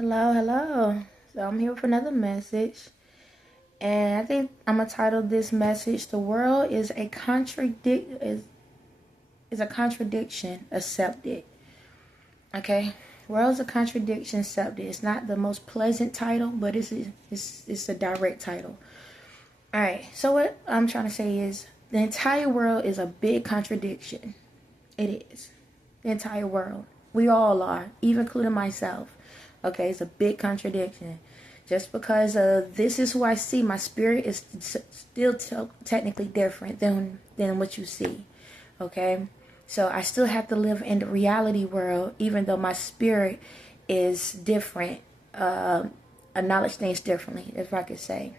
Hello, hello. So I'm here with another message. And I think I'm gonna title this message "The World is a contradiction, accept it." Okay? World is a contradiction, accept it. It's not the most pleasant title, but it's a direct title. Alright, so what I'm trying to say is the entire world is a big contradiction. It is. The entire world. We all are, even including myself. Okay, it's a big contradiction. Just because this is who I see, my spirit is still technically different than what you see. Okay, so I still have to live in the reality world, even though my spirit is different. Acknowledge things differently, if I could say.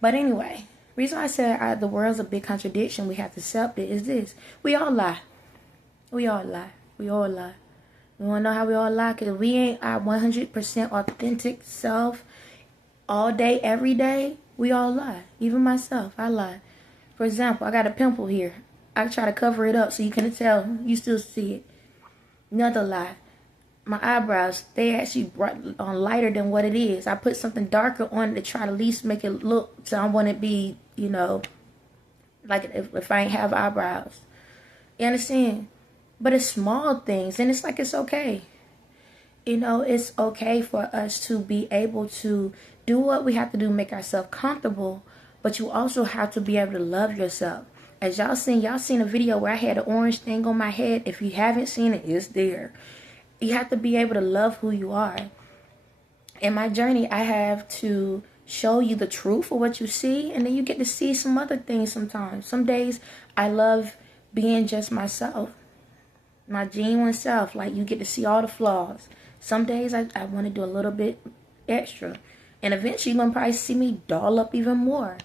But anyway, reason I said the world's a big contradiction, we have to accept it, is this: we all lie. We all lie. We all lie. You want to know how we all lie? Because we ain't our 100% authentic self all day, every day. We all lie. Even myself, I lie. For example, I got a pimple here. I try to cover it up so you can tell. You still see it. Another lie. My eyebrows, they actually brought on lighter than what it is. I put something darker on it to try to at least make it look so I want it to be, like if I ain't have eyebrows. You understand? But it's small things, and it's like it's okay. It's okay for us to be able to do what we have to do, make ourselves comfortable, but you also have to be able to love yourself. As y'all seen a video where I had an orange thing on my head. If you haven't seen it, it's there. You have to be able to love who you are. In my journey, I have to show you the truth of what you see, and then you get to see some other things sometimes. Some days I love being just myself. My genuine self, like you get to see all the flaws. Some days I want to do a little bit extra, and eventually you're gonna probably see me doll up even more.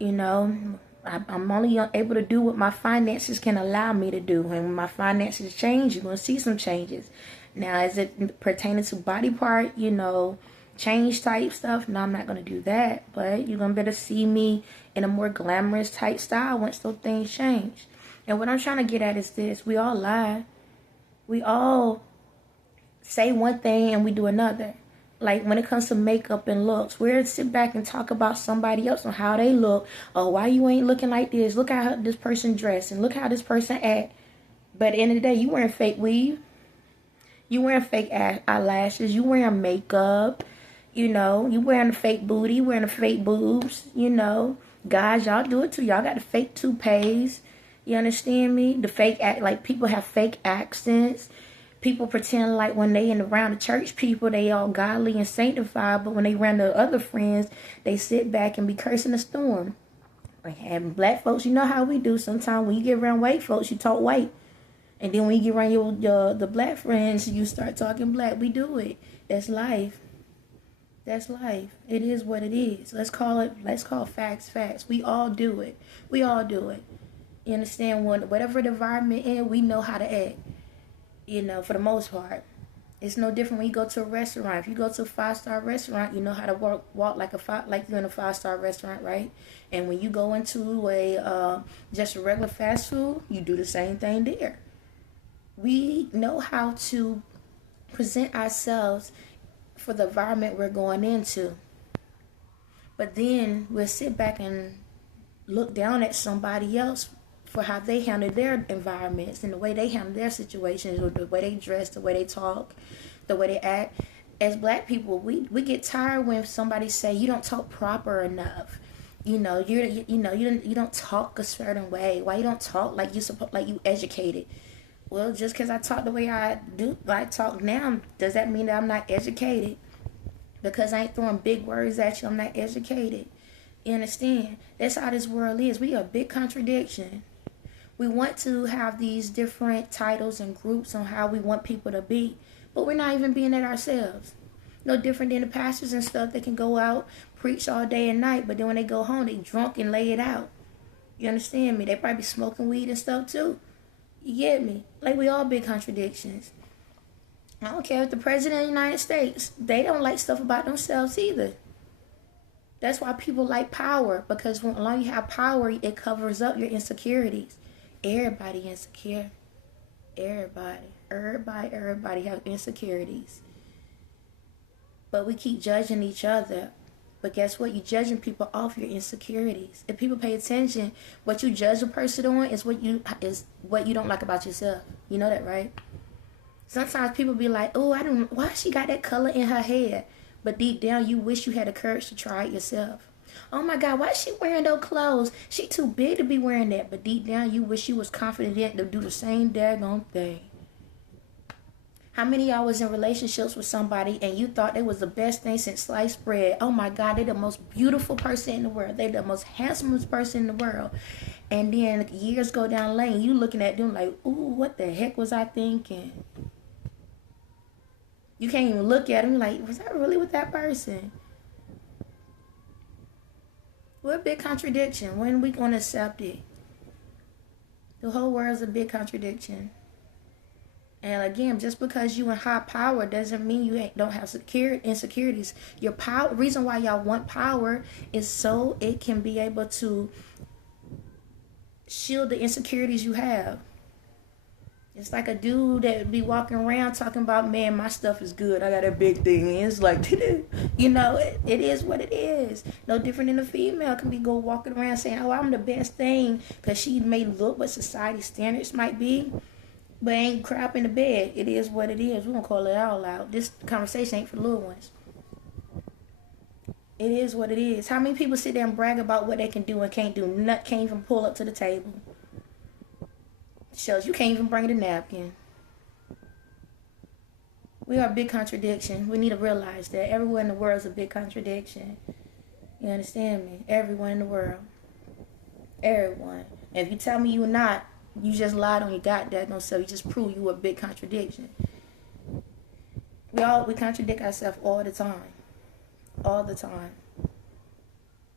I'm only able to do what my finances can allow me to do, and when my finances change, you're gonna see some changes. Now, as it pertaining to body part, change type stuff, no, I'm not gonna do that, but you're gonna be able to see me in a more glamorous type style once those things change. And what I'm trying to get at is this: we all lie. We all say one thing and we do another. Like when it comes to makeup and looks, we'll sit back and talk about somebody else on how they look. Oh, why you ain't looking like this? Look how this person dressed and look how this person act. But at the end of the day, you wearing fake weave. You wearing fake eyelashes. You wearing makeup. You wearing a fake booty. You wearing a fake boobs. Guys, y'all do it too. Y'all got the fake toupees. You understand me? The fake act, like people have fake accents. People pretend like when they around the church people, they all godly and sanctified, but when they around the other friends, they sit back and be cursing the storm. And black folks, you know how we do. Sometimes when you get around white folks, you talk white, and then when you get around the black friends, you start talking black. We do it. That's life. That's life. It is what it is. Let's call facts facts. We all do it. We all do it. You understand? Whatever the environment in, we know how to act. For the most part. It's no different when you go to a restaurant. If you go to a 5-star restaurant, you know how to walk like you're in a 5-star restaurant, right? And when you go into a just a regular fast food, you do the same thing there. We know how to present ourselves for the environment we're going into. But then we'll sit back and look down at somebody else for how they handle their environments and the way they handle their situations, or the way they dress, the way they talk, the way they act. As black people, we get tired when somebody say you don't talk proper enough. You don't talk a certain way. Why you don't talk like you educated? Well, just because I talk the way I talk now, does that mean that I'm not educated? Because I ain't throwing big words at you, I'm not educated. You understand? That's how this world is. We are a big contradiction. We want to have these different titles and groups on how we want people to be, but we're not even being it ourselves. No different than the pastors and stuff. They can go out, preach all day and night, but then when they go home, they drunk and lay it out. You understand me? They probably be smoking weed and stuff too. You get me? Like, we all big contradictions. I don't care if the president of the United States, they don't like stuff about themselves either. That's why people like power, because when long you have power, it covers up your insecurities. Everybody insecure. Everybody have insecurities. But we keep judging each other. But guess what? You're judging people off your insecurities. If people pay attention, what you judge a person on is what you don't like about yourself. You know that, right? Sometimes people be like, oh, why she got that color in her hair? But deep down, you wish you had the courage to try it yourself. Oh my God, why is she wearing those clothes? She too big to be wearing that. But deep down, you wish you was confident to do the same daggone thing. How many of y'all was in relationships with somebody and you thought they was the best thing since sliced bread? Oh my God, they the most beautiful person in the world. They the most handsomest person in the world. And then years go down the lane, you looking at them like, ooh, what the heck was I thinking? You can't even look at them like, was I really with that person? We're a big contradiction. When are we going to accept it? The whole world's a big contradiction. And again, just because you in high power doesn't mean you don't have insecurities. Your power, reason why y'all want power is so it can be able to shield the insecurities you have. It's like a dude that be walking around talking about, man, my stuff is good. I got a big thing. And it's like, you know, it is what it is. No different than a female can be go walking around saying, oh, I'm the best thing because she may look what society standards might be. But ain't crap in the bed. It is what it is. We're going to call it all out. This conversation ain't for little ones. It is what it is. How many people sit there and brag about what they can do and can't do? Can't even pull up to the table. Shows you can't even bring the napkin. We are a big contradiction. We need to realize that everyone in the world is a big contradiction. You understand me? Everyone in the world. Everyone. And if you tell me you're not, you just lied on your goddamn self. You just proved you were a big contradiction. We contradict ourselves all the time. All the time.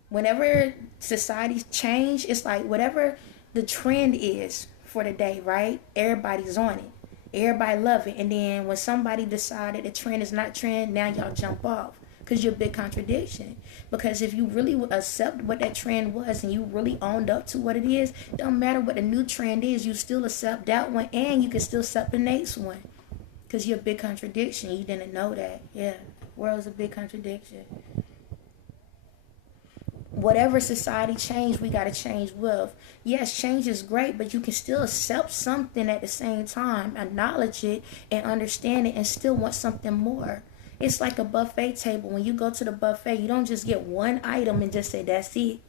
Whenever societies change, it's like whatever the trend is for the day, right? Everybody's on it. Everybody love it. And then when somebody decided the trend is not trend, now y'all jump off. Because you're a big contradiction. Because if you really accept what that trend was and you really owned up to what it is, don't matter what the new trend is, you still accept that one and you can still accept the next one. Because you're a big contradiction. You didn't know that. Yeah. World's a big contradiction. Whatever society changed, we got to change with. Yes, change is great, but you can still accept something at the same time, acknowledge it and understand it and still want something more. It's like a buffet table. When you go to the buffet, you don't just get one item and just say, that's it.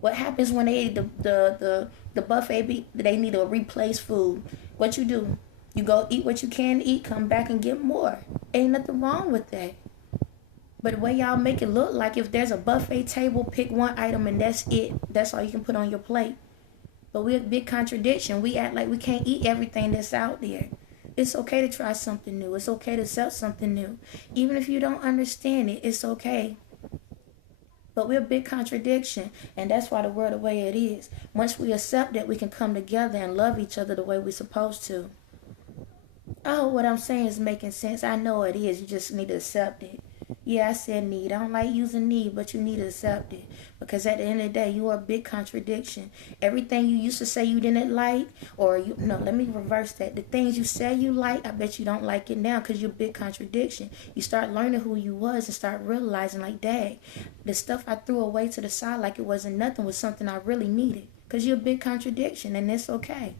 What happens when they the buffet, they need to replace food? What you do? You go eat what you can eat, come back and get more. Ain't nothing wrong with that. But the way y'all make it look like if there's a buffet table, pick one item and that's it. That's all you can put on your plate. But we're a big contradiction. We act like we can't eat everything that's out there. It's okay to try something new. It's okay to accept something new. Even if you don't understand it, it's okay. But we're a big contradiction. And that's why the world the way it is. Once we accept that, we can come together and love each other the way we're supposed to. Oh, what I'm saying is making sense. I know it is. You just need to accept it. Yeah, I said need. I don't like using need, but you need to accept it. Because at the end of the day, you are a big contradiction. Everything you used to say you didn't like, let me reverse that. The things you say you like, I bet you don't like it now because you're a big contradiction. You start learning who you was and start realizing like, dang, the stuff I threw away to the side like it wasn't nothing was something I really needed. Because you're a big contradiction and it's okay.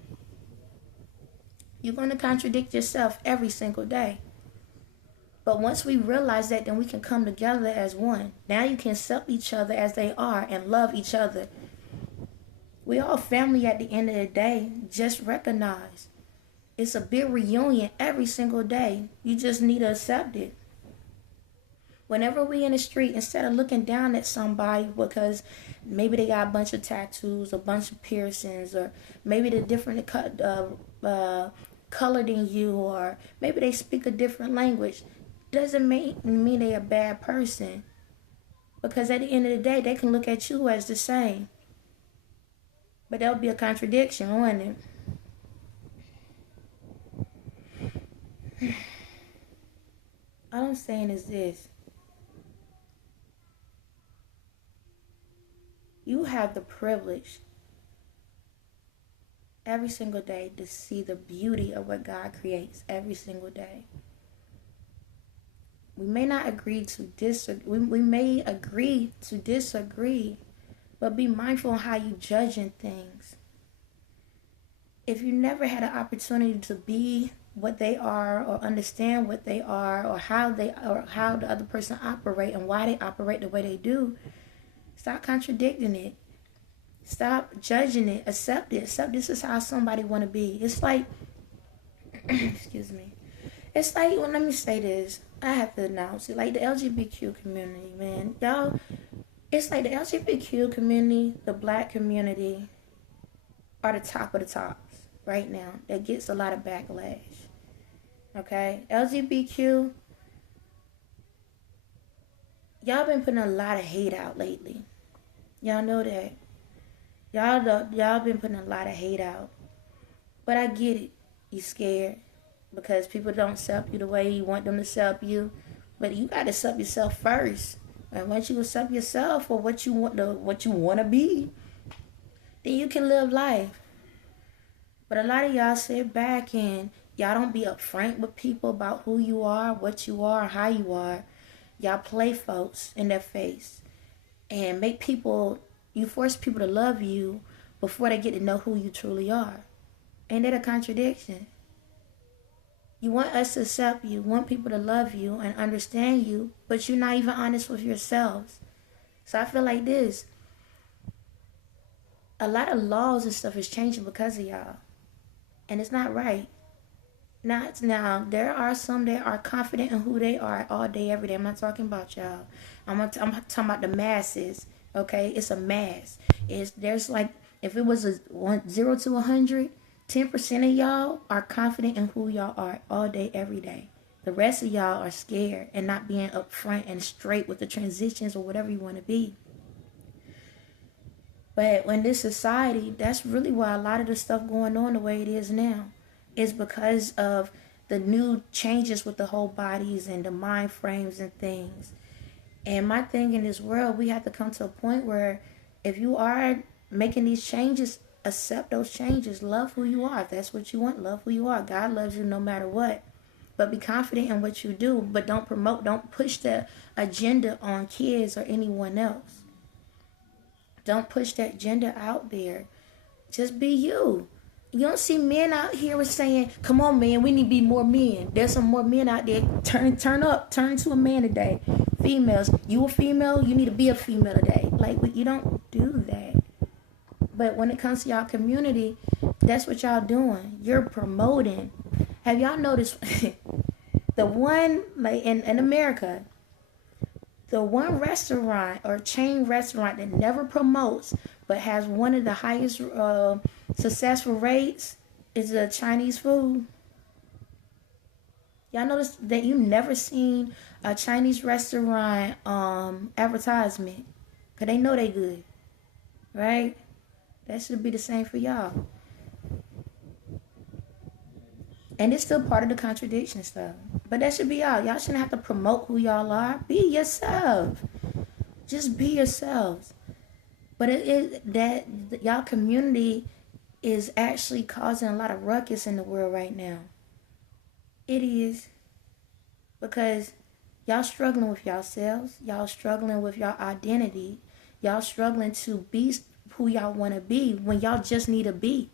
You're going to contradict yourself every single day. But once we realize that, then we can come together as one. Now you can accept each other as they are and love each other. We all family at the end of the day. Just recognize. It's a big reunion every single day. You just need to accept it. Whenever we in the street, instead of looking down at somebody because maybe they got a bunch of tattoos, a bunch of piercings, or maybe they're different color than you, or maybe they speak a different language, doesn't mean they're a bad person. Because at the end of the day, they can look at you as the same. But that would be a contradiction, wouldn't it? All I'm saying is this. You have the privilege every single day to see the beauty of what God creates every single day. We may not agree to disagree. We may agree to disagree, but be mindful on how you judging things. If you never had an opportunity to be what they are, or understand what they are, or how the other person operate and why they operate the way they do, stop contradicting it. Stop judging it. Accept it. Accept this is how somebody want to be. It's like, excuse me. It's like, well, let me say this. I have to announce it. Like the LGBTQ community, man. Y'all, it's like the LGBTQ community, the black community are the top of the tops right now. That gets a lot of backlash. Okay? LGBTQ, y'all been putting a lot of hate out lately. Y'all know that. Y'all been putting a lot of hate out. But I get it. You scared because people don't accept you the way you want them to accept you. But you got to accept yourself first. And once you accept yourself for what you want to be, then you can live life. But a lot of y'all sit back and y'all don't be upfront with people about who you are, what you are, how you are. Y'all play folks in their face and you force people to love you before they get to know who you truly are. Ain't that a contradiction? You want us to accept you, want people to love you and understand you, but you're not even honest with yourselves. So I feel like this. A lot of laws and stuff is changing because of y'all. And it's not right. Now, there are some that are confident in who they are all day, every day. I'm not talking about y'all. I'm talking about the masses. Okay, it's a mass. There's like, if it was 0 to 100, 10% of y'all are confident in who y'all are all day, every day. The rest of y'all are scared and not being upfront and straight with the transitions or whatever you want to be. But when this society, that's really why a lot of the stuff going on the way it is now is because of the new changes with the whole bodies and the mind frames and things. And my thing in this world, we have to come to a point where if you are making these changes, accept those changes. Love who you are. If that's what you want, love who you are. God loves you no matter what. But be confident in what you do. But don't push the agenda on kids or anyone else. Don't push that agenda out there. Just be you. You don't see men out here saying, come on, man, we need to be more men. There's some more men out there. Turn up. Turn to a man today. Females, you a female, you need to be a female today. Like, you don't do that. But when it comes to y'all community, that's what y'all doing. You're promoting. Have y'all noticed the one, like in America, the one restaurant or chain restaurant that never promotes but has one of the highest successful rates is a Chinese food. Y'all notice that you never seen a Chinese restaurant advertisement because they know they good, right? That should be the same for y'all. And it's still part of the contradiction stuff. But that should be y'all. Y'all shouldn't have to promote who y'all are. Be yourself. Just be yourselves. But it is that y'all community is actually causing a lot of ruckus in the world right now. It is. Because y'all struggling with yourselves. Y'all struggling with your identity. Y'all struggling to be who y'all want to be when y'all just need to be.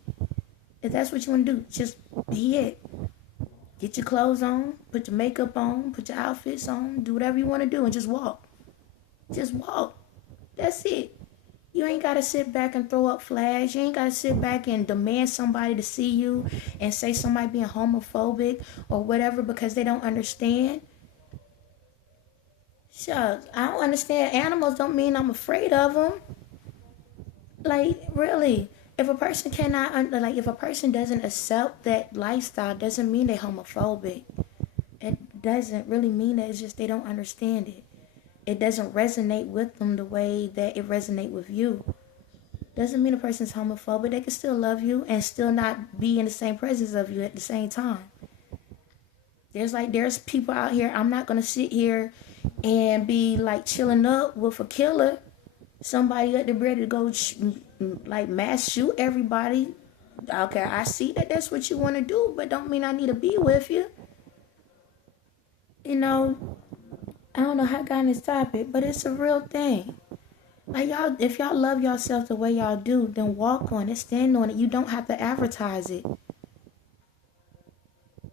If that's what you want to do, just be it. Get your clothes on, put your makeup on, put your outfits on, do whatever you want to do and just walk. Just walk. That's it. You ain't got to sit back and throw up flags. You ain't got to sit back and demand somebody to see you and say somebody being homophobic or whatever because they don't understand. Shucks, I don't understand. Animals don't mean I'm afraid of them. Like, really. If a person if a person doesn't accept that lifestyle, doesn't mean they're homophobic. It doesn't really mean that. It's just they don't understand it. It doesn't resonate with them the way that it resonates with you. Doesn't mean a person's homophobic. They can still love you and still not be in the same presence of you at the same time. There's people out here. I'm not gonna sit here and be like chilling up with a killer. Somebody at the ready to go mass shoot everybody. Okay, I see that that's what you want to do, but don't mean I need to be with you. You know, I don't know how I got on this topic, but it's a real thing. Like y'all, if y'all love yourself the way y'all do, then walk on it, stand on it. You don't have to advertise it.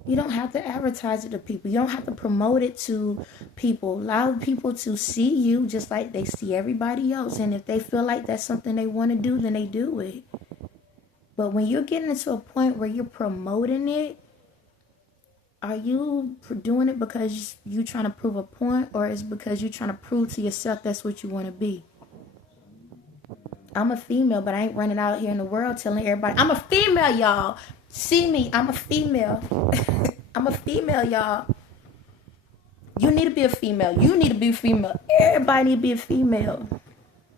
You don't have to advertise it to people. You don't have to promote it to people. Allow people to see you just like they see everybody else. And if they feel like that's something they want to do, then they do it. But when you're getting to a point where you're promoting it, are you doing it because you're trying to prove a point, or is it because you're trying to prove to yourself that's what you want to be? I'm a female, but I ain't running out here in the world telling everybody, I'm a female, y'all. See me, I'm a female. I'm a female, y'all. You need to be a female. You need to be a female. Everybody need to be a female.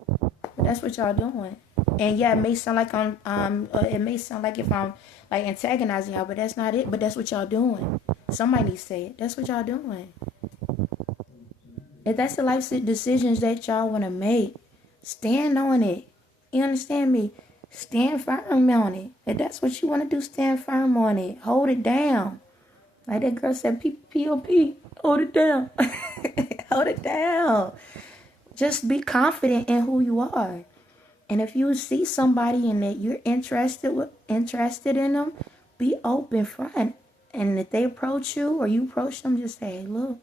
But that's what y'all doing. And yeah, it may sound like it may sound like if I'm like antagonizing y'all, but that's not it. But that's what y'all doing. Somebody needs to say it. That's what y'all doing. If that's the life decisions that y'all want to make, stand on it. You understand me? Stand firm on it. If that's what you want to do, stand firm on it. Hold it down. Like that girl said, P-O-P. Hold it down. Hold it down. Just be confident in who you are. And if you see somebody and that you're interested in them, be open front. And if they approach you or you approach them, just say, hey, look,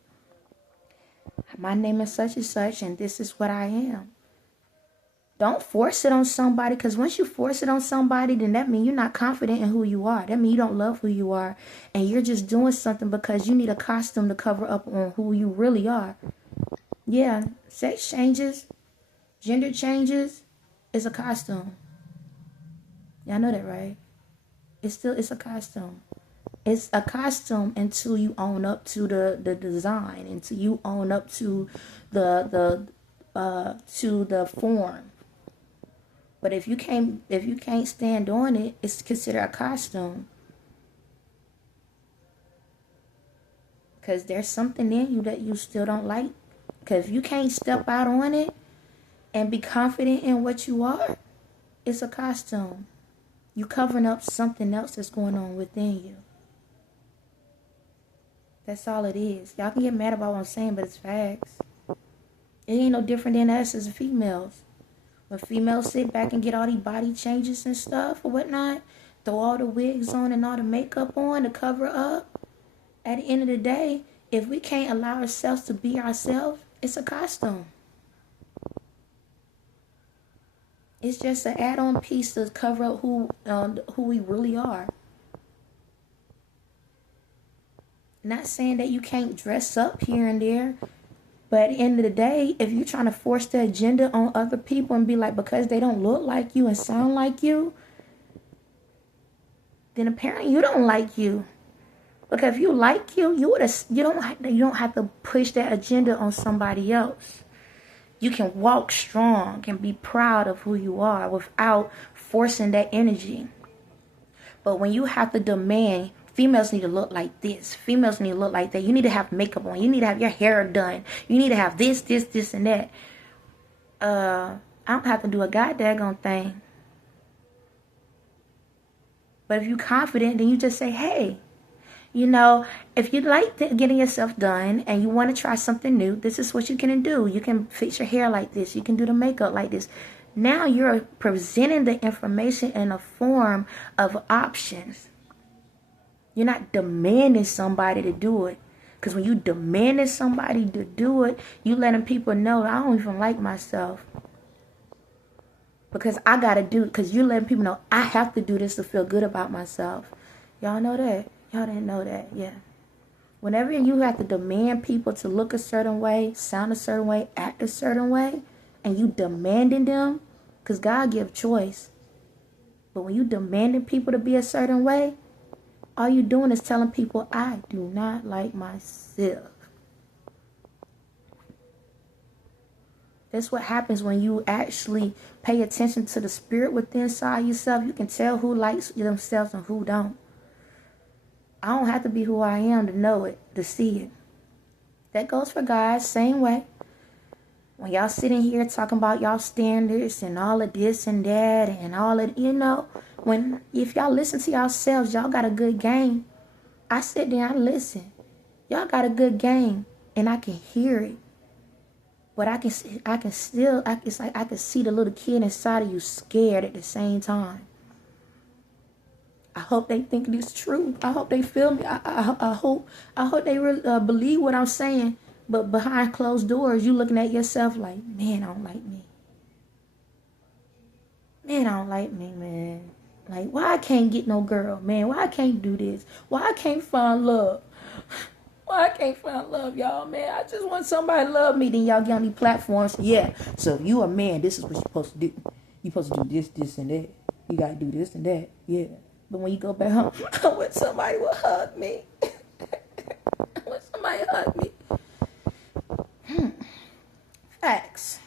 my name is such and such, and this is what I am. Don't force it on somebody, because once you force it on somebody, then that means you're not confident in who you are. That means you don't love who you are, and you're just doing something because you need a costume to cover up on who you really are. Yeah, sex changes, gender changes, it's a costume. Y'all know that, right? It's a costume. It's a costume until you own up to the design, until you own up to the form. But if you can't stand on it, it's considered a costume. Because there's something in you that you still don't like. Because if you can't step out on it and be confident in what you are, it's a costume. You covering up something else that's going on within you. That's all it is. Y'all can get mad about what I'm saying, but it's facts. It ain't no different than us as females. When females sit back and get all these body changes and stuff or whatnot, throw all the wigs on and all the makeup on to cover up, at the end of the day, if we can't allow ourselves to be ourselves, it's a costume. It's just an add-on piece to cover up who we really are. Not saying that you can't dress up here and there, but at the end of the day, if you're trying to force the agenda on other people and be like, because they don't look like you and sound like you, then apparently you don't like you. Because if you like you, you don't have to push that agenda on somebody else. You can walk strong and be proud of who you are without forcing that energy. But when you have to demand, females need to look like this, females need to look like that, you need to have makeup on, you need to have your hair done, you need to have this, and that. I don't have to do a goddamn thing. But if you're confident, then you just say, hey, if you like getting yourself done and you want to try something new, this is what you can do. You can fix your hair like this. You can do the makeup like this. Now you're presenting the information in a form of options. You're not demanding somebody to do it. Because when you demanding somebody to do it, you letting people know, I don't even like myself. Because I got to do it. Because you letting people know, I have to do this to feel good about myself. Y'all know that? Y'all didn't know that, yeah. Whenever you have to demand people to look a certain way, sound a certain way, act a certain way, and you demanding them, because God gives choice. But when you demanding people to be a certain way, all you doing is telling people, I do not like myself. That's what happens when you actually pay attention to the spirit within inside yourself. You can tell who likes themselves and who don't. I don't have to be who I am to know it, to see it. That goes for guys, same way. When y'all sitting here talking about y'all standards and all of this and that and all of, if y'all listen to yourselves, y'all got a good game. I sit there and listen. Y'all got a good game and I can hear it. But it's like I can see the little kid inside of you scared at the same time. I hope they think it's true. I hope they feel me. I hope they really believe what I'm saying. But behind closed doors, you looking at yourself like, man, I don't like me. Man, I don't like me, man. Like, why I can't get no girl, man? Why I can't do this? Why I can't find love? Why I can't find love, y'all, man? I just want somebody to love me. Then y'all get on these platforms. Yeah, so if you a man, this is what you're supposed to do. You're supposed to do this, this, and that. You got to do this and that. Yeah. But when you go back home, I want somebody will hug me. I want somebody to hug me. Facts.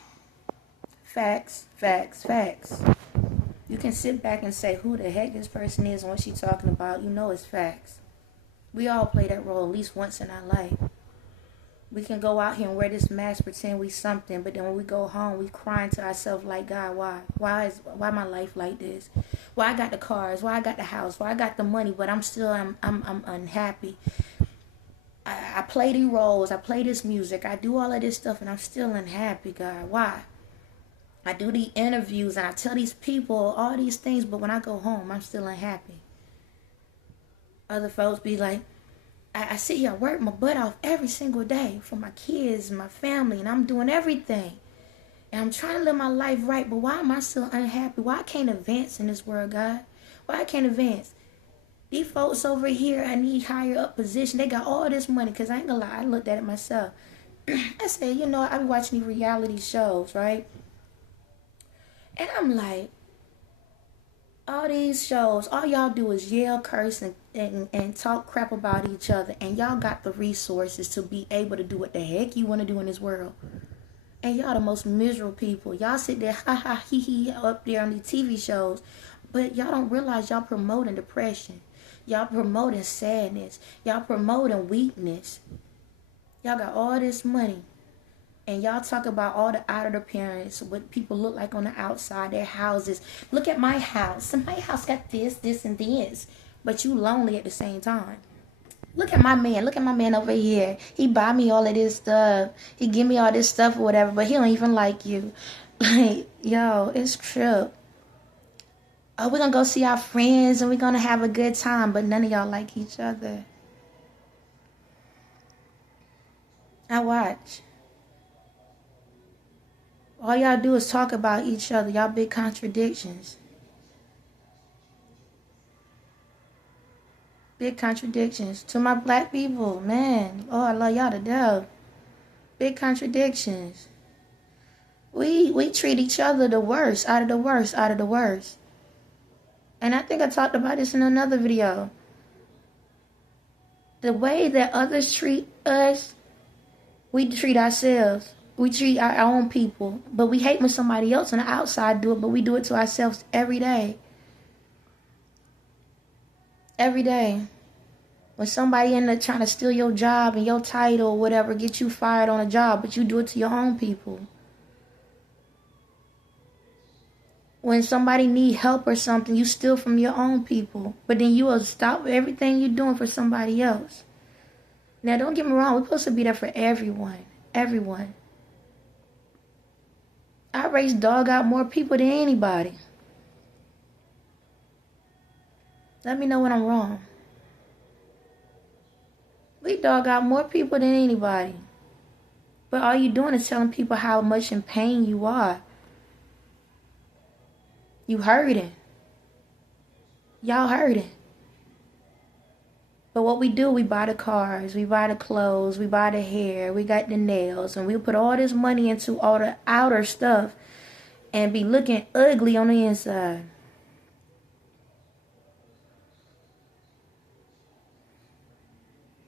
Facts, facts, facts. You can sit back and say who the heck this person is and what she's talking about. You know it's facts. We all play that role at least once in our life. We can go out here and wear this mask, pretend we something, but then when we go home, we crying to ourselves like, God, why? Why my life like this? Why I got the cars? Why I got the house? Why I got the money? But I'm unhappy. I play these roles. I play this music. I do all of this stuff, and I'm still unhappy, God. Why? I do the interviews and I tell these people all these things, but when I go home, I'm still unhappy. Other folks be like, I sit here, I work my butt off every single day for my kids and my family, and I'm doing everything. And I'm trying to live my life right, but why am I still unhappy? Why I can't advance in this world, God? Why I can't advance? These folks over here, I need higher up position. They got all this money, because I ain't gonna lie, I looked at it myself. I said, you know, I be watching these reality shows, right? And I'm like, all these shows, all y'all do is yell, curse, and talk crap about each other. And y'all got the resources to be able to do what the heck you want to do in this world. And y'all the most miserable people. Y'all sit there, ha ha, hee hee, up there on these TV shows. But y'all don't realize y'all promoting depression. Y'all promoting sadness. Y'all promoting weakness. Y'all got all this money. And y'all talk about all the outer appearance, what people look like on the outside, their houses. Look at my house. My house got this, this, and this. But you lonely at the same time. Look at my man. Look at my man over here. He buy me all of this stuff. He give me all this stuff or whatever, but he don't even like you. Like, yo, it's true. Oh, we're going to go see our friends and we're going to have a good time, but none of y'all like each other. I watch. All y'all do is talk about each other. Y'all big contradictions. Big contradictions. To my black people, man. Oh, I love y'all to death. Big contradictions. We treat each other the worst, out of the worst, out of the worst. And I think I talked about this in another video. The way that others treat us, we treat ourselves. We treat our own people, but we hate when somebody else on the outside do it, but we do it to ourselves every day. Every day. When somebody in there trying to steal your job and your title or whatever, get you fired on a job, but you do it to your own people. When somebody need help or something, you steal from your own people, but then you will stop everything you're doing for somebody else. Now, don't get me wrong, we're supposed to be there for everyone. Everyone. I race dog out more people than anybody. Let me know when I'm wrong. We dog out more people than anybody. But all you doing is telling people how much in pain you are. You hurting. Y'all hurting. But what we do, we buy the cars, we buy the clothes, we buy the hair, we got the nails, and we put all this money into all the outer stuff and be looking ugly on the inside.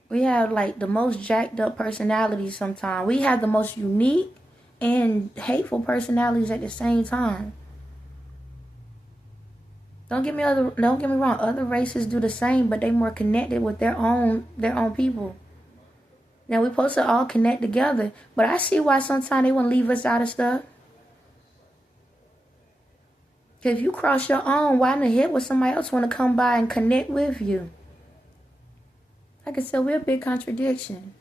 We have like the most jacked up personalities sometimes. We have the most unique and hateful personalities at the same time. Don't get me wrong. Other races do the same, but they more connected with their own people. Now we're supposed to all connect together, but I see why sometimes they want to leave us out of stuff. Cause if you cross your own, why in the heck would somebody else want to come by and connect with you? Like I said, we're a big contradiction.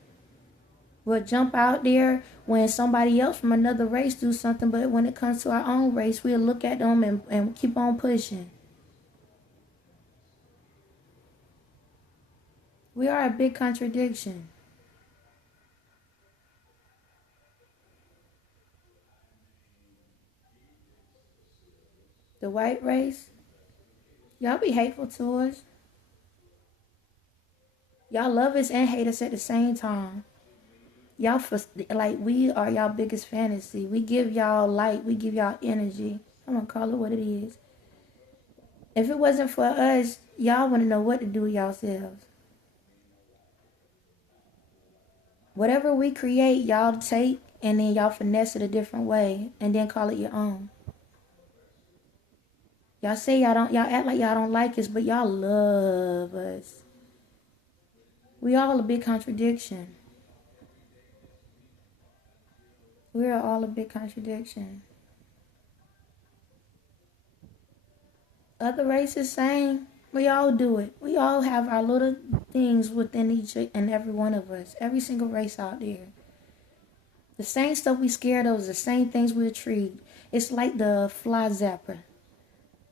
We'll jump out there when somebody else from another race do something, but when it comes to our own race, we'll look at them and keep on pushing. We are a big contradiction. The white race, y'all be hateful to us. Y'all love us and hate us at the same time. Y'all, like, we are y'all biggest fantasy. We give y'all light. We give y'all energy. I'm going to call it what it is. If it wasn't for us, y'all wouldn't know what to do with yourselves. Whatever we create, y'all take and then y'all finesse it a different way and then call it your own. Y'all say y'all act like y'all don't like us, but y'all love us. We all a big contradiction. We're all a big contradiction. Other races, same. We all do it. We all have our little things within each and every one of us. Every single race out there. The same stuff we scared of is the same things we intrigued. It's like the fly zapper.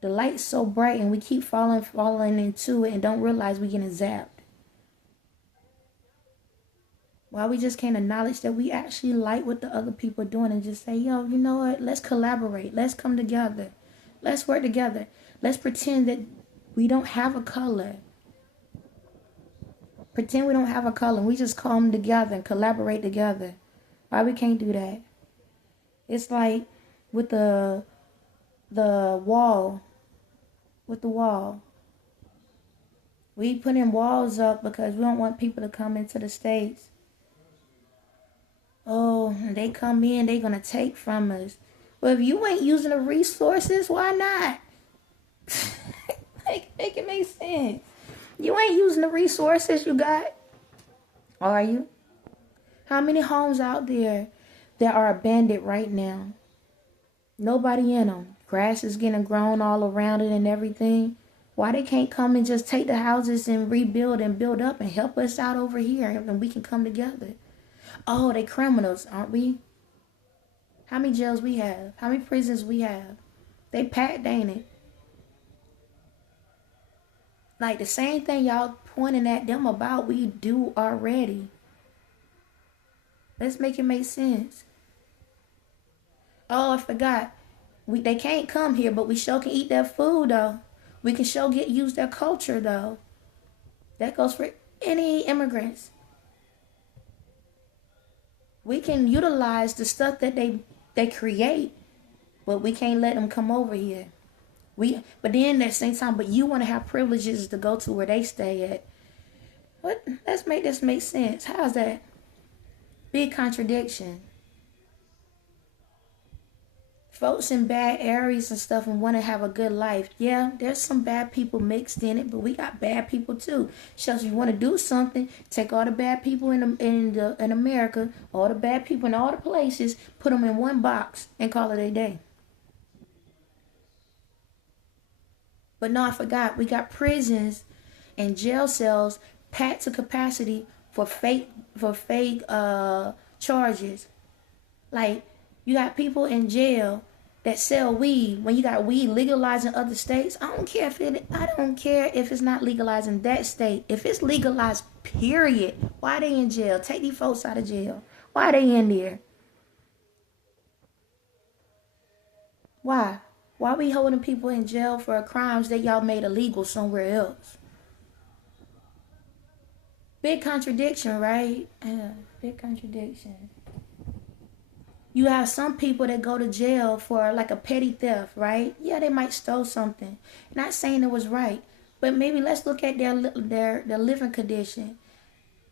The light's so bright and we keep falling into it and don't realize we're getting zapped. Why we just can't acknowledge that we actually like what the other people are doing and just say, yo, you know what? Let's collaborate. Let's come together. Let's work together. Let's pretend that we don't have a color. Pretend we don't have a color. We just come together and collaborate together. Why we can't do that? It's like with the wall. With the wall. We put in walls up because we don't want people to come into the States. Oh, they come in, they're going to take from us. Well, if you ain't using the resources, why not? Make it make sense. You ain't using the resources you got, are you? How many homes out there that are abandoned right now? Nobody in them. Grass is getting grown all around it and everything. Why they can't come and just take the houses and rebuild and build up and help us out over here and we can come together? Oh, they criminals, aren't we? How many jails we have? How many prisons we have? They packed, ain't it? Like the same thing y'all pointing at them about, we do already. Let's make it make sense. Oh, I forgot. They can't come here, but we sure can eat their food though. We can sure use their culture though. That goes for any immigrants. We can utilize the stuff that they create, but we can't let them come over here. But then at the same time, but you want to have privileges to go to where they stay at. What? Let's make this make sense. How's that? Big contradiction. Folks in bad areas and stuff and want to have a good life. Yeah, there's some bad people mixed in it, but we got bad people too. So if you want to do something, take all the bad people in America, all the bad people in all the places, put them in one box and call it a day. But no, I forgot. We got prisons and jail cells packed to capacity for fake charges. Like, you got people in jail that sell weed. When you got weed legalized in other states, I don't care if it's not legalized in that state. If it's legalized, period, why are they in jail? Take these folks out of jail. Why are they in there? Why? Why are we holding people in jail for crimes that y'all made illegal somewhere else? Big contradiction, right? Big contradiction. You have some people that go to jail for like a petty theft, right? Yeah, they might stole something. Not saying it was right, but maybe let's look at their living condition.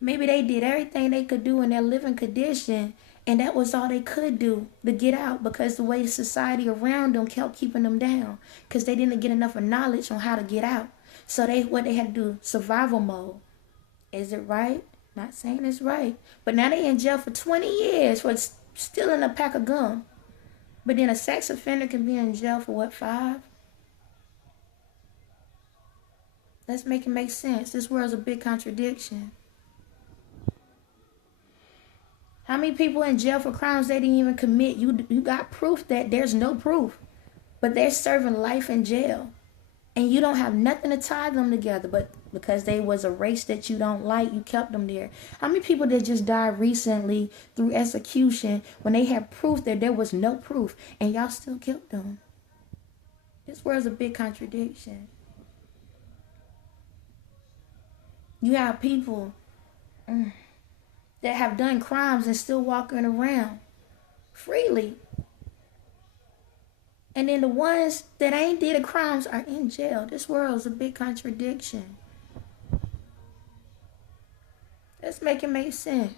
Maybe they did everything they could do in their living condition, and that was all they could do to get out because the way society around them kept keeping them down because they didn't get enough knowledge on how to get out. So what they had to do, survival mode. Is it right? Not saying it's right. But now they in jail for 20 years for stealing a pack of gum. But then a sex offender can be in jail for what, 5? Let's make it make sense. This world's a big contradiction. How many people in jail for crimes they didn't even commit? You got proof that there's no proof, but they're serving life in jail. And you don't have nothing to tie them together, but because they was a race that you don't like, you kept them there. How many people that just died recently through execution when they had proof that there was no proof, and y'all still killed them? This world's a big contradiction. You have people that have done crimes and still walking around freely. And then the ones that ain't did the crimes are in jail. This world is a big contradiction. Let's make it make sense.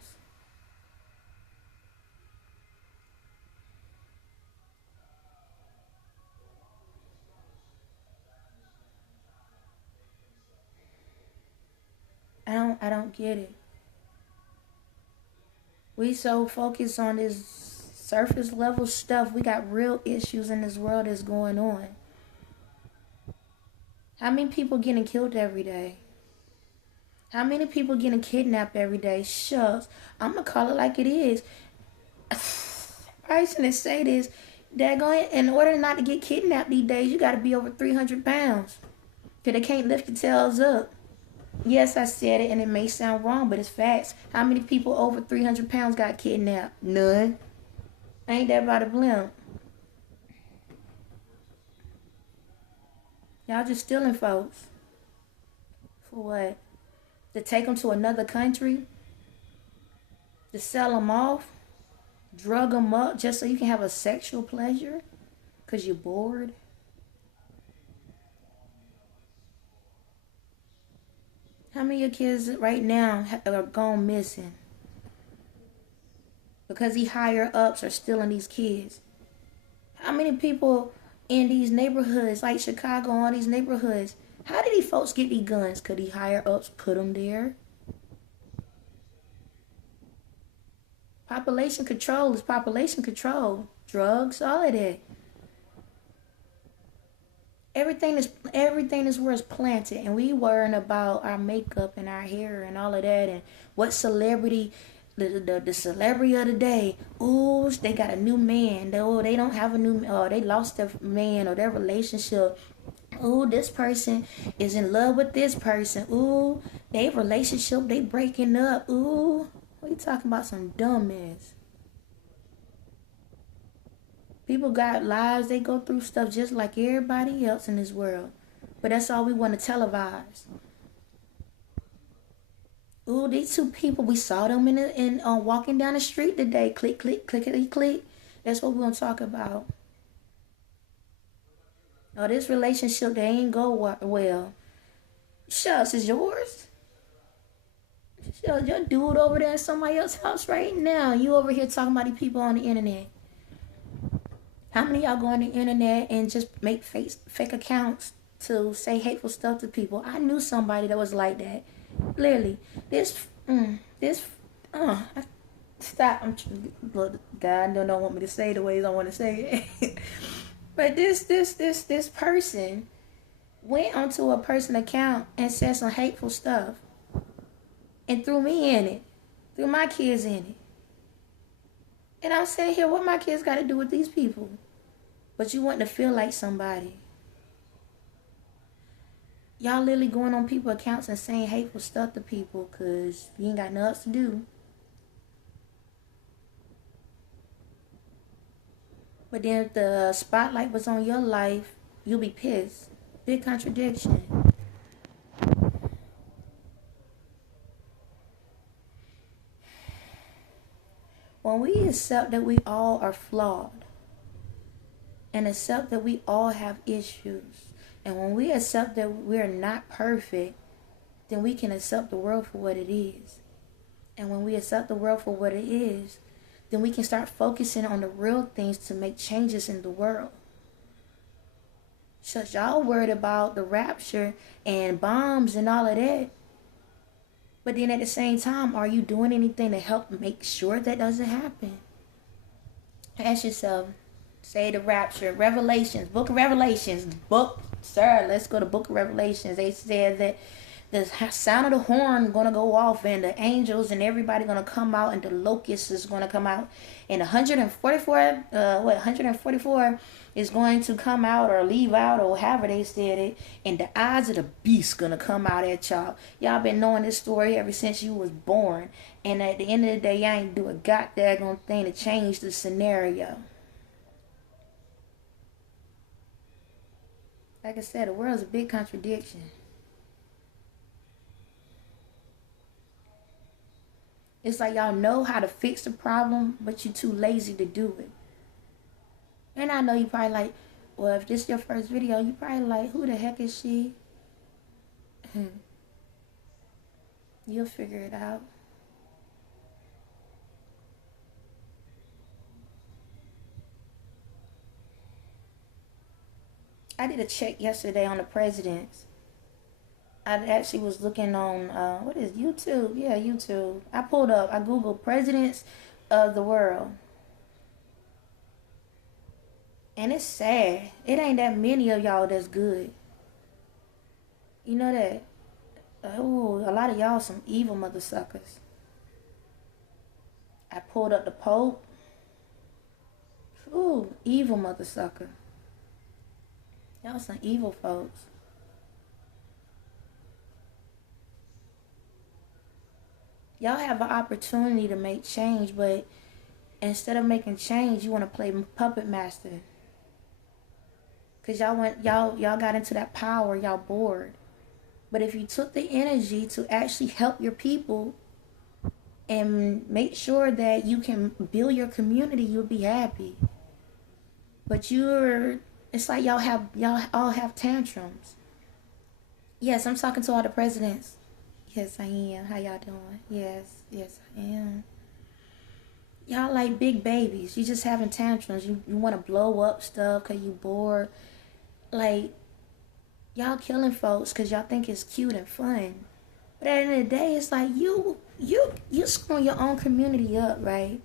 I don't get it. We so focused on this surface level stuff. We got real issues in this world that's going on. How many people getting killed every day? How many people getting kidnapped every day? Shucks. I'm going to call it like it is. I shouldn't say this. In order not to get kidnapped these days, you got to be over 300 pounds. Because they can't lift your tails up. Yes, I said it, and it may sound wrong, but it's facts. How many people over 300 pounds got kidnapped? None. Ain't that about a blimp? Y'all just stealing folks. For what? To take them to another country? To sell them off? Drug them up just so you can have a sexual pleasure? Because you're bored? How many of your kids right now are gone missing? Because these higher ups are stealing these kids. How many people in these neighborhoods, like Chicago, all these neighborhoods, how did these folks get these guns? Could these higher ups put them there? Population control is population control. Drugs, all of that. Everything is where it's planted, and we worrying about our makeup and our hair and all of that, and what celebrity, the celebrity of the day. Ooh, they got a new man. They don't have a new. They lost their man or their relationship. Ooh, this person is in love with this person. Ooh, they relationship, they breaking up. Ooh, what you talking about? Some dumbass. People got lives, they go through stuff just like everybody else in this world. But that's all we want to televise. Ooh, these two people, we saw them in walking down the street today. Click, click, clickety, click. That's what we're going to talk about. Oh, this relationship, they ain't go well. Shucks, is yours? Your dude over there in somebody else's house right now. You over here talking about these people on the internet. How many of y'all go on the internet and just make fake accounts to say hateful stuff to people? I knew somebody that was like that. Literally. Stop. God don't want me to say the ways I want to say it. But this person went onto a person's account and said some hateful stuff. And threw me in it. Threw my kids in it. And I'm sitting here, what my kids got to do with these people? But you want to feel like somebody. Y'all literally going on people's accounts and saying hateful stuff to people because you ain't got nothing else to do. But then if the spotlight was on your life, you'll be pissed. Big contradiction. When we accept that we all are flawed and accept that we all have issues, and when we accept that we're not perfect, then we can accept the world for what it is. And when we accept the world for what it is, then we can start focusing on the real things to make changes in the world. So y'all worried about the rapture and bombs and all of that. But then at the same time, are you doing anything to help make sure that doesn't happen? Ask yourself, say the rapture, Revelations, book of Revelations, sir, let's go to book of Revelations. They said that the sound of the horn gonna go off, and the angels and everybody gonna come out, and the locusts is gonna come out, and 144 is going to come out or leave out, or however they said it, and the eyes of the beast gonna come out at y'all. Y'all been knowing this story ever since you was born, and at the end of the day, y'all ain't do a goddamn thing to change the scenario. Like I said, the world's a big contradiction. It's like y'all know how to fix the problem, but you're too lazy to do it. And I know you probably like, well, if this is your first video, you probably like, who the heck is she? You'll figure it out. I did a check yesterday on the presidents. I actually was looking on, what is YouTube? Yeah, YouTube. I Googled presidents of the world. And it's sad. It ain't that many of y'all that's good. You know that? Oh, a lot of y'all some evil mother suckers. I pulled up the Pope. Ooh, evil mother sucker. Y'all some evil folks. Y'all have an opportunity to make change, but instead of making change, you want to play puppet master. Cause y'all got into that power, y'all bored. But if you took the energy to actually help your people and make sure that you can build your community, you'll be happy. But it's like y'all all have tantrums. Yes, I'm talking to all the presidents. Yes, I am. How y'all doing? Yes, I am. Y'all like big babies. You just having tantrums. You want to blow up stuff because you bored. Like, y'all killing folks because y'all think it's cute and fun. But at the end of the day, it's like you screwing your own community up, right?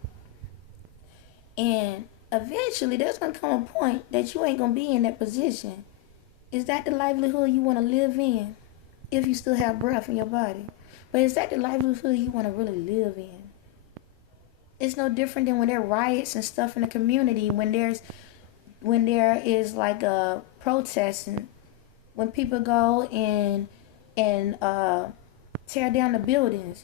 And eventually, there's going to come a point that you ain't going to be in that position. Is that the livelihood you want to live in? If you still have breath in your body. But is that the livelihood you want to really live in? It's no different than when there are riots and stuff in the community, when there is like a protesting, when people go and tear down the buildings,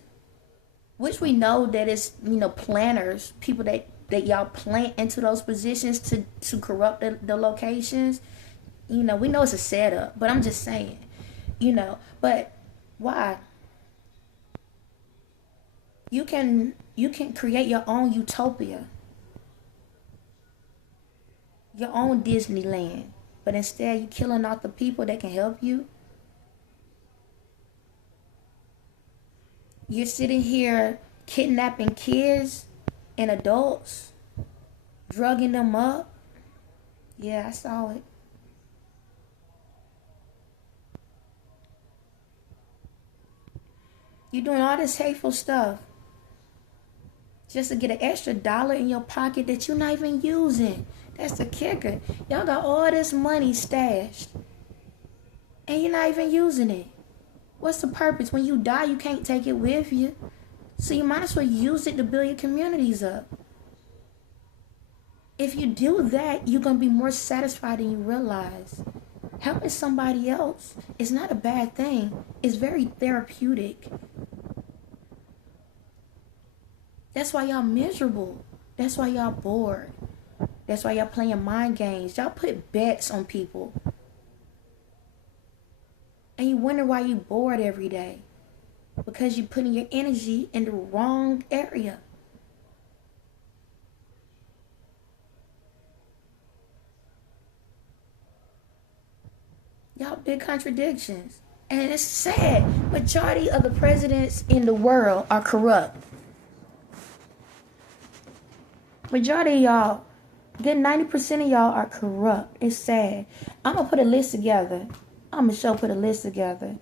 which we know that it's, planners, people that y'all plant into those positions to corrupt the locations. We know it's a setup, but I'm just saying, but why? You can create your own utopia, your own Disneyland, but instead you killing off the people that can help you. You're sitting here kidnapping kids and adults, drugging them up. Yeah, I saw it. You're doing all this hateful stuff just to get an extra $1 in your pocket that you're not even using. That's the kicker. Y'all got all this money stashed and you're not even using it. What's the purpose? When you die, you can't take it with you. So you might as well use it to build your communities up. If you do that, you're going to be more satisfied than you realize. Helping somebody else is not a bad thing. It's very therapeutic. That's why y'all miserable. That's why y'all bored. That's why y'all playing mind games. Y'all put bets on people. And you wonder why you bored every day. Because you're putting your energy in the wrong area. Y'all big contradictions. And it's sad. Majority of the presidents in the world are corrupt. Majority of y'all, good 90% of y'all are corrupt. It's sad. I'm going to put a list together. I'm going to put a list together.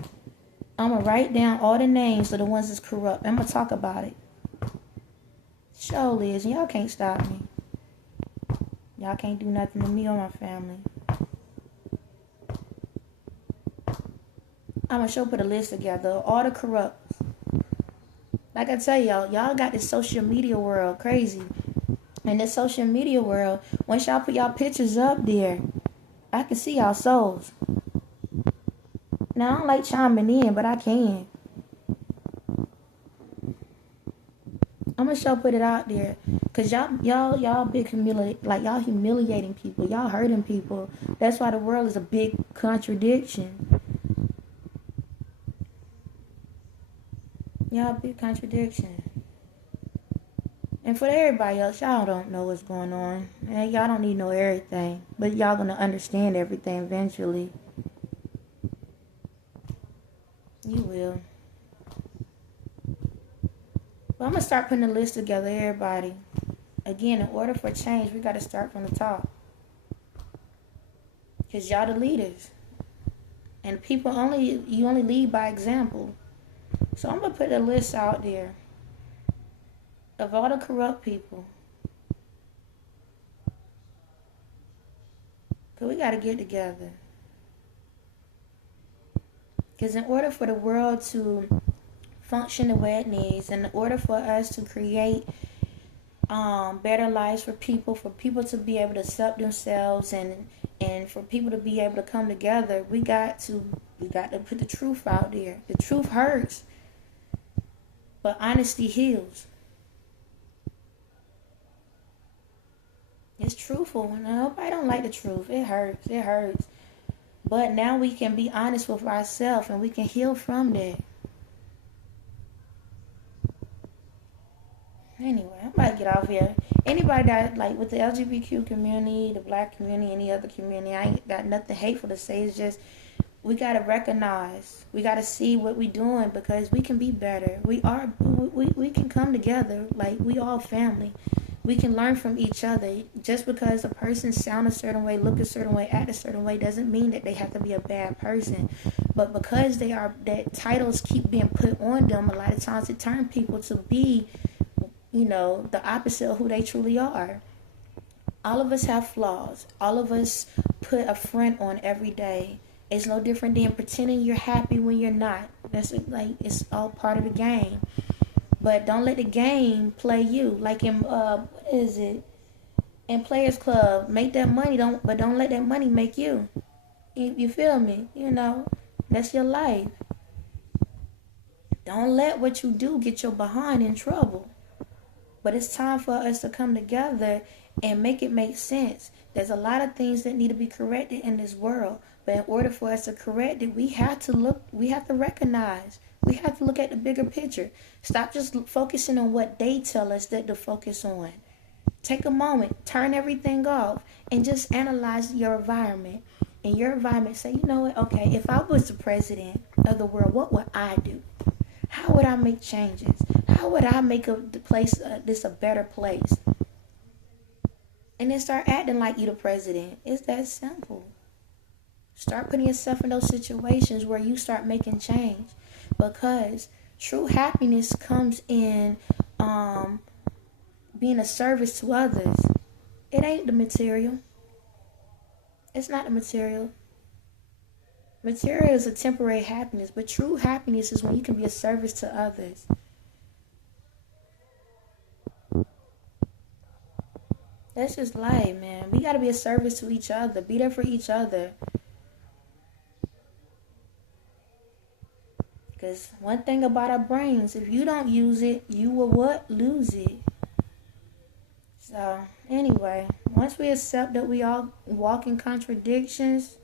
I'm going to write down all the names of the ones that's corrupt. I'm going to talk about it. Surely is. Y'all can't stop me. Y'all can't do nothing to me or my family. I'm gonna put a list together. All the corrupts. Like I tell y'all got this social media world crazy. In this social media world, once y'all put y'all pictures up there, I can see y'all souls. Now I don't like chiming in, but I can. I'm gonna put it out there, cause y'all big y'all humiliating people, y'all hurting people. That's why the world is a big contradiction. Y'all big contradiction. And for everybody else, y'all don't know what's going on. And y'all don't need to know everything, but y'all gonna understand everything eventually. You will. But I'm gonna start putting a list together, everybody. Again, in order for change, we gotta start from the top. Cause y'all the leaders. And people you only lead by example. So I'm gonna put a list out there of all the corrupt people. Cause we gotta get together. Cause in order for the world to function the way it needs, in order for us to create better lives for people to be able to accept themselves, and for people to be able to come together, we got to put the truth out there. The truth hurts, but honesty heals. It's truthful. Nobody don't like the truth. It hurts. But now we can be honest with ourselves, and we can heal from that. Anyway, I'm about to get off here. Anybody that, like, with the LGBTQ community, the black community, any other community, I ain't got nothing hateful to say. It's just, we got to recognize. We got to see what we doing, because we can be better. We can come together. Like, we all family. We can learn from each other. Just because a person sound a certain way, look a certain way, act a certain way, doesn't mean that they have to be a bad person. But because that titles keep being put on them, a lot of times it turns people to be, the opposite of who they truly are. All of us have flaws. All of us put a front on every day. It's no different than pretending you're happy when you're not. That's like, it's all part of the game. But don't let the game play you. Like in in Players Club, make that money. Don't let that money make you. You feel me? That's your life. Don't let what you do get your behind in trouble. But it's time for us to come together and make it make sense. There's a lot of things that need to be corrected in this world. But in order for us to correct it, we have to recognize. We have to look at the bigger picture. Stop just focusing on what they tell us that to focus on. Take a moment, turn everything off, and just analyze your environment. In your environment, say, you know what? Okay, if I was the president of the world, what would I do? How would I make changes? How would I make this a better place? And then start acting like you the president. It's that simple. Start putting yourself in those situations where you start making change. Because true happiness comes in being a service to others. It ain't the material. It's not the material. Material is a temporary happiness, but true happiness is when you can be a service to others. That's just life, man. We got to be a service to each other. Be there for each other. Because one thing about our brains, if you don't use it, you will what? Lose it. So, anyway, once we accept that we all walk in contradictions,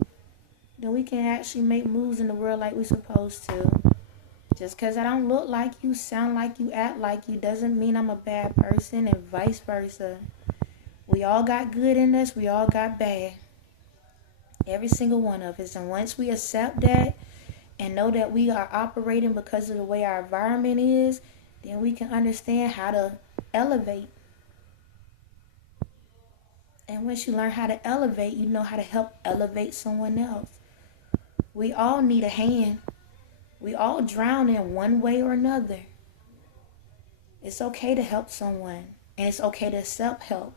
then we can actually make moves in the world like we're supposed to. Just because I don't look like you, sound like you, act like you, doesn't mean I'm a bad person, and vice versa. We all got good in us. We all got bad. Every single one of us. And once we accept that and know that we are operating because of the way our environment is, then we can understand how to elevate. And once you learn how to elevate, you know how to help elevate someone else. We all need a hand. We all drown in one way or another. It's okay to help someone. And it's okay to accept help.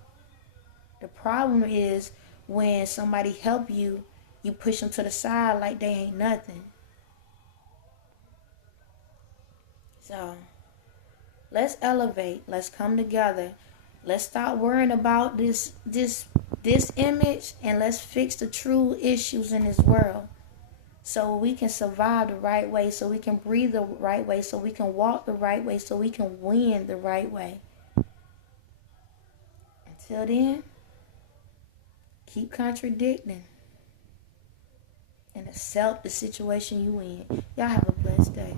The problem is when somebody help you, you push them to the side like they ain't nothing. So let's elevate. Let's come together. Let's stop worrying about this image, and let's fix the true issues in this world, so we can survive the right way, so we can breathe the right way, so we can walk the right way, so we can win the right way. Until then, keep contradicting and accept the situation you in. Y'all have a blessed day.